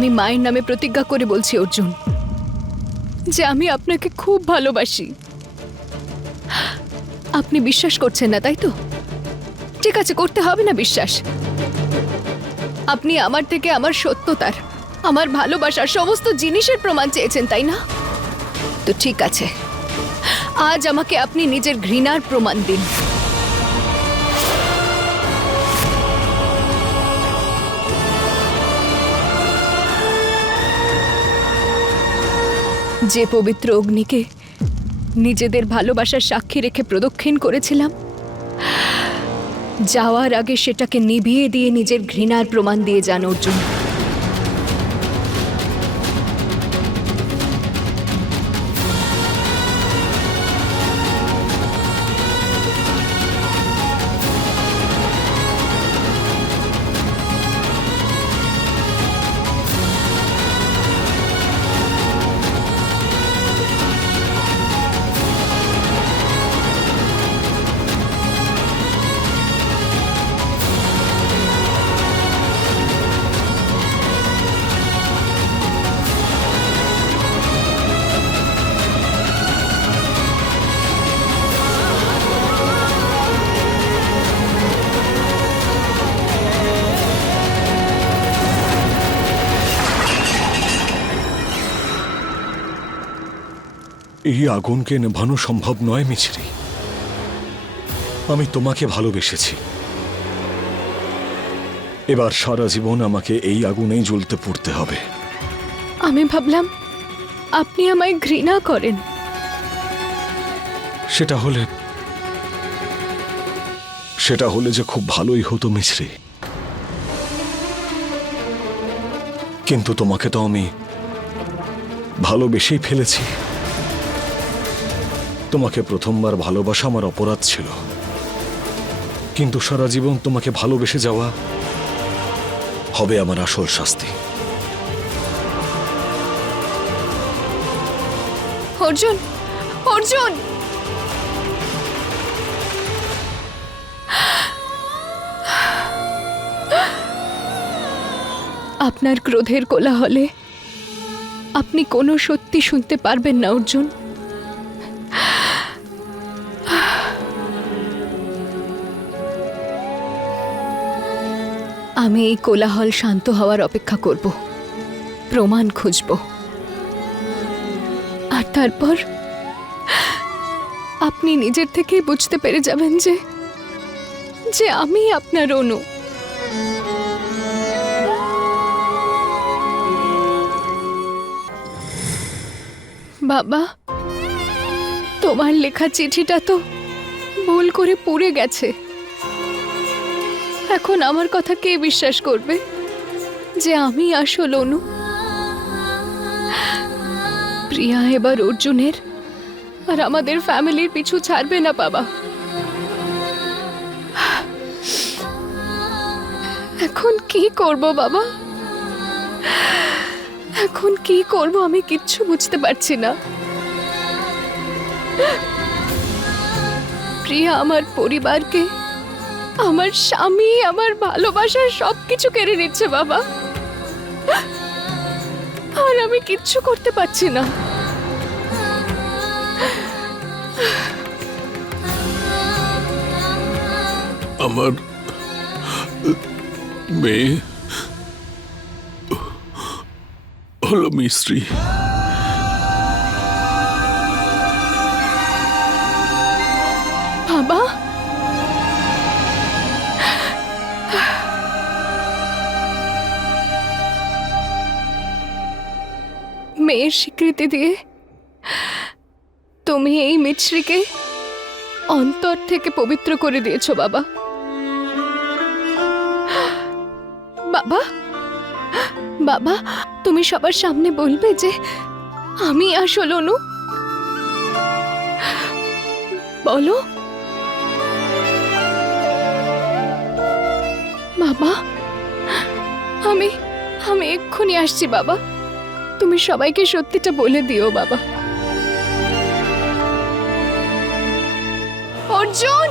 আমি মায়ের নামে প্রতিজ্ঞা করে বলছি, অর্জুন, যে আমি আপনাকে খুব ভালোবাসি। আপনি বিশ্বাস করছেন না, তাই তো? ঠিক আছে, করতে হবে না বিশ্বাস। আপনি আমার থেকে আমার সত্যতার, আমার ভালোবাসার সমস্ত জিনিসের প্রমাণ চেয়েছেন, তাই না? তো ঠিক আছে, আজ আমাকে আপনি নিজের ঘৃণার প্রমাণ দিন। যে পবিত্র অগ্নিকে নিজেদের ভালোবাসার সাক্ষী রেখে প্রদক্ষিণ করেছিলাম, যাওয়ার আগে সেটাকে নিভিয়ে দিয়ে নিজের ঘৃণার প্রমাণ দিয়ে যান অর্জুন। এই আগুনকে নেভানো সম্ভব নয় মিছরি আমি তোমাকে ভালোবেসেছি। এবার সারা জীবন আমাকে এই আগুনেই জ্বলতে পড়তে হবে। আমি ভাবলাম আপনি আমায় ঘৃণা করেন। সেটা হলে সেটা হলে যে খুব ভালোই হতো মিছরি কিন্তু তোমাকে তো আমি ভালোবেসেই ফেলেছি। তোমাকে প্রথমবার ভালোবাসা আমার অপরাধ ছিল। কিন্তু সারা জীবন তোমাকে ভালোবেসে যাওয়া হবে আমার আসল শাস্তি। অর্জুন অর্জুন! আপনার ক্রোধের কোলাহলে আপনি কোনো সত্যি শুনতে পারবেন না, অর্জুন। আমি এই কোলাহল শান্ত হওয়ার অপেক্ষা করব, প্রমাণ খুঁজব। আর তারপর আপনি নিজের থেকেই বুঝতে পেরে যাবেন যে যে আমি আপনার অনু। বাবা, তোমার লেখা চিঠিটা তো ভুল করে পুড়ে গেছে। এখন আমার কথা কে বিশ্বাস করবে? যে আমি আসল অনু। প্রিয়া এবার অর্জুনের। আর আমাদের ফ্যামিলির পিছু ছাড়বে না, বাবা। এখন কি করব, বাবা? এখন কি করব আমি কিচ্ছু বুঝতে পারছি না। প্রিয়া আমার পরিবারকে আমার স্বামী আমার ভালোবাসার সবকিছু কেড়ে নিচ্ছে বাবা। আর আমি কিচ্ছু করতে পারছি না। আমার মেয়ে হলো মিস্ত্রি। বাবা মেয়ের স্বীকৃতি দিয়ে তুমি এই মিছরিকে অন্তর থেকে পবিত্র করে দিয়েছ, বাবা। বাবা বাবা, তুমি সবার সামনে বলবে যে আমি আসল অনু। বলো। বাবা, আমি আমি এক্ষুনি আসছি, বাবা। তুমি সবাইকে সত্যিটা বলে দিও বাবা। অর্জুন!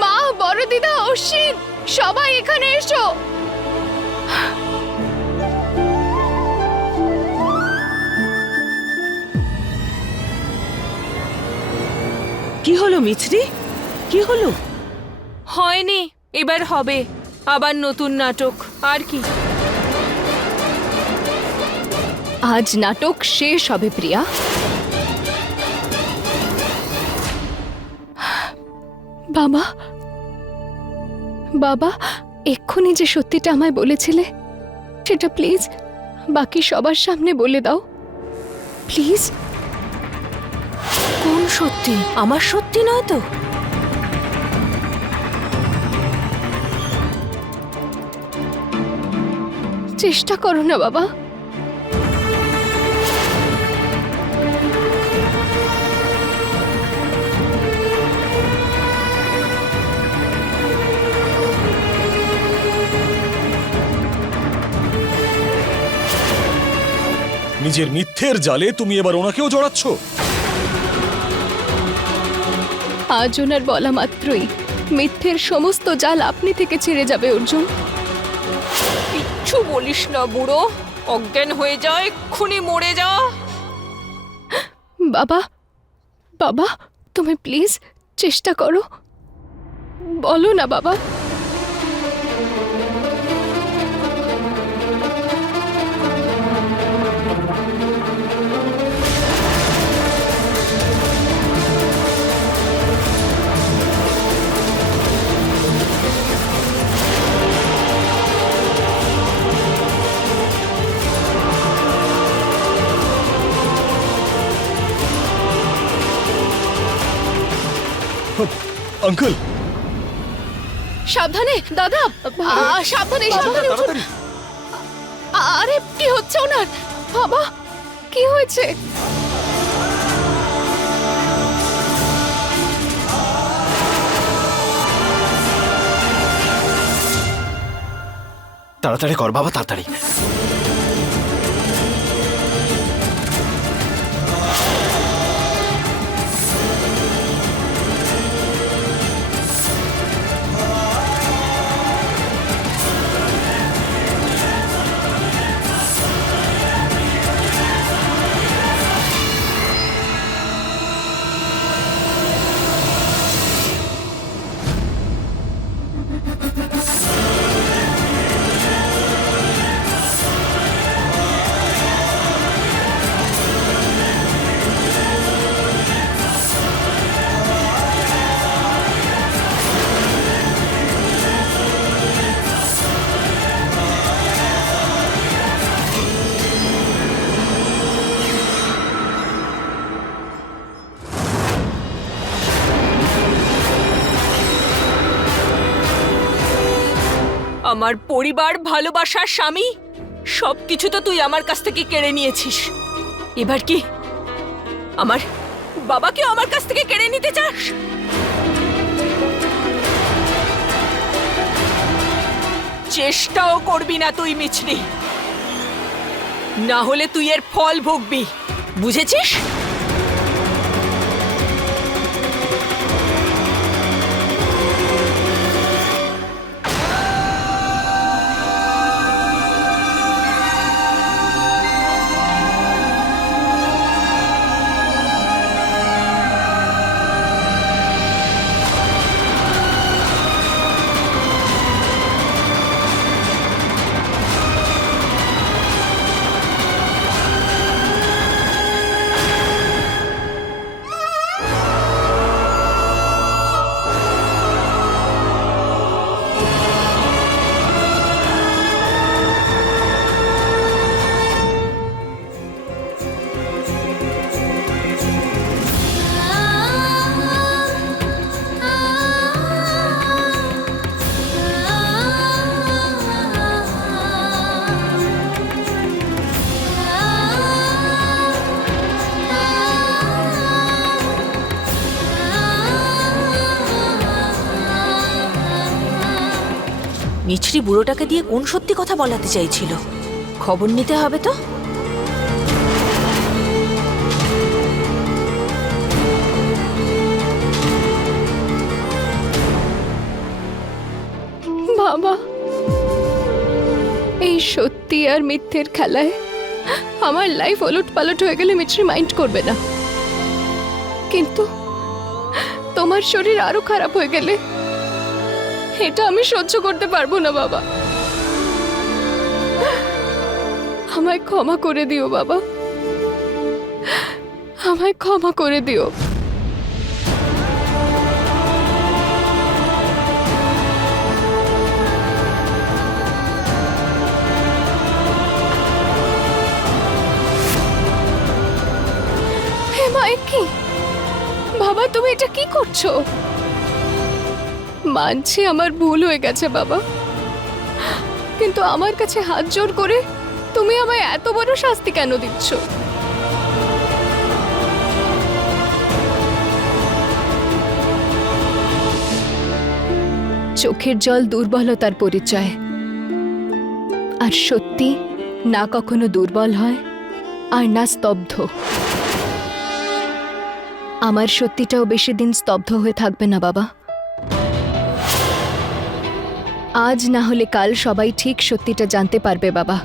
মা বড় দিদা অশ্বিন সবাই এখানে এসো! কি হলো মিছরি? কি হলো? হয়নি এবার হবে। আবার নতুন নাটক আর কি? আজ নাটক শেষ হবে প্রিয়া। বাবা বাবা এক্ষুনি যে সত্যিটা আমায় বলেছিলে সেটা প্লিজ বাকি সবার সামনে বলে দাও। প্লিজ। কোন সত্যি? আমার সত্যি নয় তো? চেষ্টা করো না বাবা। নিজের মিথ্যের জালে তুমি এবার ওনাকেও জড়াচ্ছ। আজ ওনার বলা মাত্রই মিথ্যের সমস্ত জাল আপনি থেকে ছেড়ে যাবে অর্জুন। কিচ্ছু বলিস না বুড়ো। অজ্ঞান হয়ে যা এক্ষুনি মরে যা। বাবা বাবা তুমি প্লিজ চেষ্টা করো। বলো না বাবা। আঙ্কেল। সাবধানে দাদা। আ, সাবধানে সাবধানে উঠুন। আরে কি হচ্ছে ওনার? বাবা কি হয়েছে? তাড়াতাড়ি কর বাবা তাড়াতাড়ি। আমার পরিবার ভালোবাসার স্বামী সব কিছু তো তুই আমার কাছ থেকে কেড়ে নিয়েছিস। এবার কি আমার বাবাকেও আমার কাছ থেকে কেড়ে নিতে চাস? চেষ্টাও করবি না তুই, মিছরি। না হলে তুই এর ফল ভুগবি। বুঝেছিস? মিছরি বুড়োটাকে দিয়ে কোন সত্যি কথা বলাতে চাইছিল? খবর নিতে হবে তো? বাবা, এই সত্যি আর মিথ্যের খেলায় আমার লাইফ ওলট পালট হয়ে গেলে মিছরি মাইন্ড করবে না। কিন্তু তোমার শরীর আরও খারাপ হয়ে গেলে এটা আমি সহ্য করতে পারব না, বাবা। আমায় ক্ষমা করে দিও, বাবা। আমায় ক্ষমা করে দিও। বাবা, তুমি এটা কি করছ? মানছি আমার ভুল হয়ে গেছে, বাবা। কিন্তু আমার কাছে হাত জোর করে তুমি আমায় এত বড় শাস্তি কেন দিচ্ছ? চোখের জল দুর্বলতার পরিচয়। আর সত্যি না কখনো দুর্বল হয়, আর না স্তব্ধ। আমার সত্যিটাও বেশি দিন স্তব্ধ হয়ে থাকবে না, বাবা। আজ না হলে কাল সবাই ঠিক সত্যিটা জানতে পারবে, বাবা।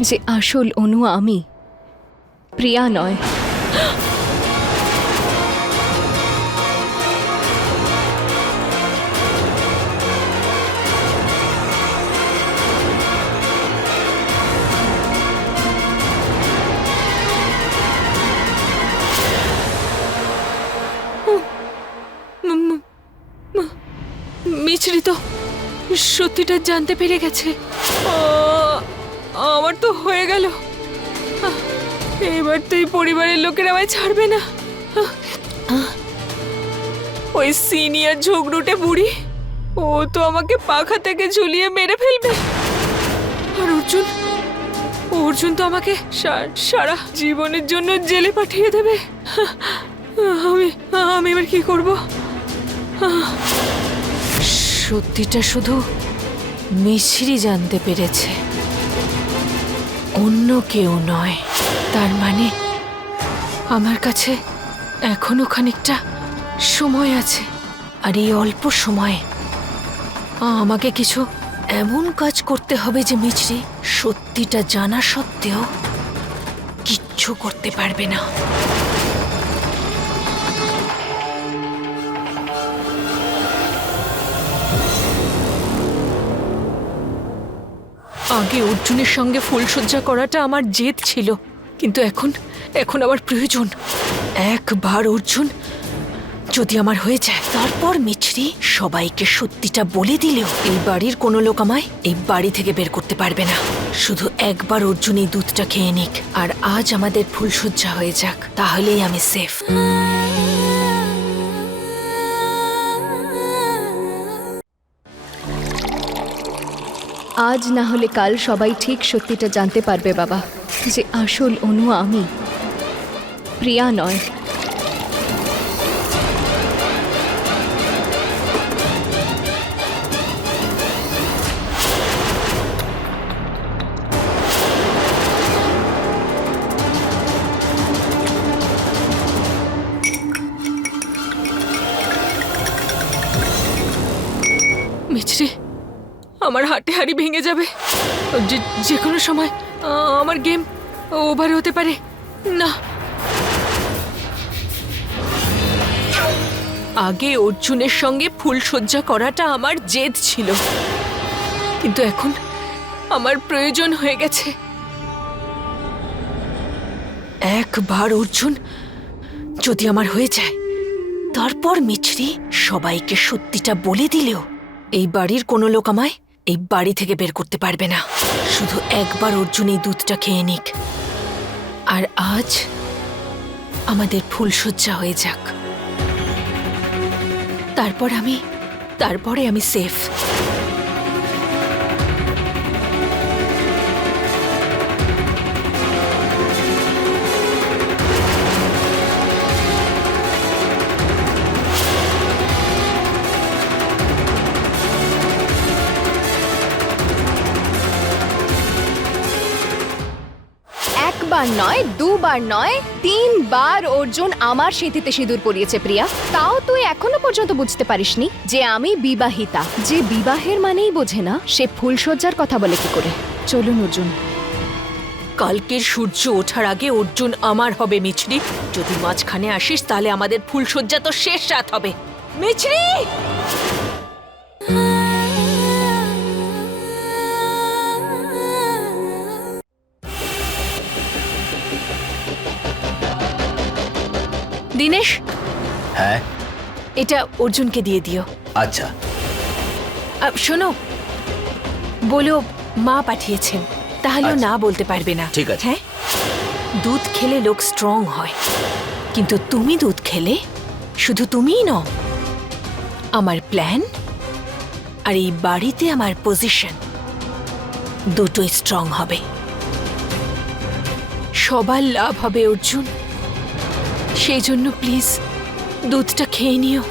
যে আসল অনু আমি, প্রিয়া নয়। সত্যিটা জানতে পেরে গেছে। আমার তো হয়ে গেল। এবার তো এই পরিবারের লোকেরা আমায় ছাড়বে না। ওই সিনিয়র ঝগড়ুটে বুড়ি, ও তো আমাকে পাখা থেকে ঝুলিয়ে মেরে ফেলবে। আর অর্জুন অর্জুন তো আমাকে সারা জীবনের জন্য জেলে পাঠিয়ে দেবে। আমি আমি এবার কি করব? সত্যিটা শুধু মিছরি জানতে পেরেছে। অন্য কেউ নয়। তার মানে আমার কাছে এখনও খানিকটা সময় আছে। আর এই অল্প সময়ে আমাকে কিছু এমন কাজ করতে হবে যে মিছরি সত্যিটা জানা সত্ত্বেও কিচ্ছু করতে পারবে না। আগে অর্জুনের সঙ্গে ফুলসজ্জা করাটা আমার জেদ ছিল। কিন্তু এখন এখন আমার প্রয়োজন। একবার অর্জুন যদি আমার হয়ে যায়। তারপর মিছরি সবাইকে সত্যিটা বলে দিলেও এই বাড়ির কোনো লোক আমায় এই বাড়ি থেকে বের করতে পারবে না। শুধু একবার অর্জুন এই দুধটা খেয়ে নিক আর আজ আমাদের ফুলসজ্জা হয়ে যাক। তাহলেই আমি সেফ আজ না হলে কাল সবাই ঠিক সত্যিটা জানতে পারবে, বাবা। যে আসল অনু আমি। প্রিয়া নয়। আমার হাটে হাড়ি ভেঙে যাবে। যে কোনো সময় আমার গেম ওভার হতে পারে। না। আগে অর্জুনের সঙ্গে ফুলসজ্জা করাটা আমার জেদ ছিল। কিন্তু এখন আমার প্রয়োজন হয়ে গেছে। একবার অর্জুন যদি আমার হয়ে যায়, তারপর মিছরি সবাইকে সত্যিটা বলে দিলেও এই বাড়ির কোনো লোক আমায় এই বাড়ি থেকে বের করতে পারবে না। শুধু একবার অর্জুন এই দুধটা খেয়ে নিক। আর আজ আমাদের ফুলসজ্জা হয়ে যাক। তারপর আমি তারপরে আমি সেফ নয়, দুবার নয়, তিনবার অর্জুন আমার সিঁথিতে সিঁদুর পরিয়েছে, প্রিয়া। তাও তুই এখনও পর্যন্ত বুঝতে পারিসনি যে আমি বিবাহিতা। যে বিবাহের মানেই বোঝে না সে ফুলসজ্জার কথা বলে কি করে। চলুন, অর্জুন। কালকের সূর্য ওঠার আগে অর্জুন আমার হবে, মিছরি। যদি মাঝখানে আসিস, তাহলে আমাদের ফুলসজ্জা তো শেষ রাত হবে। মিছরি! দিনেশ? হ্যাঁ। এটা অর্জুনকে দিয়ে দিও। আচ্ছা। শোনো বলো মা পাঠিয়েছেন তাহলেও আচ্ছা। না বলতে পারবে না। ঠিক আছে। হ্যাঁ? দুধ খেলে লোক স্ট্রং হয় কিন্তু তুমি দুধ খেলে শুধু তুমিই নও। আমার প্ল্যান আর এই বাড়িতে আমার পজিশন দুটোই স্ট্রং হবে। সবার লাভ হবে অর্জুন। সেই জন্য প্লিজ দুধটা খেয়ে নিও।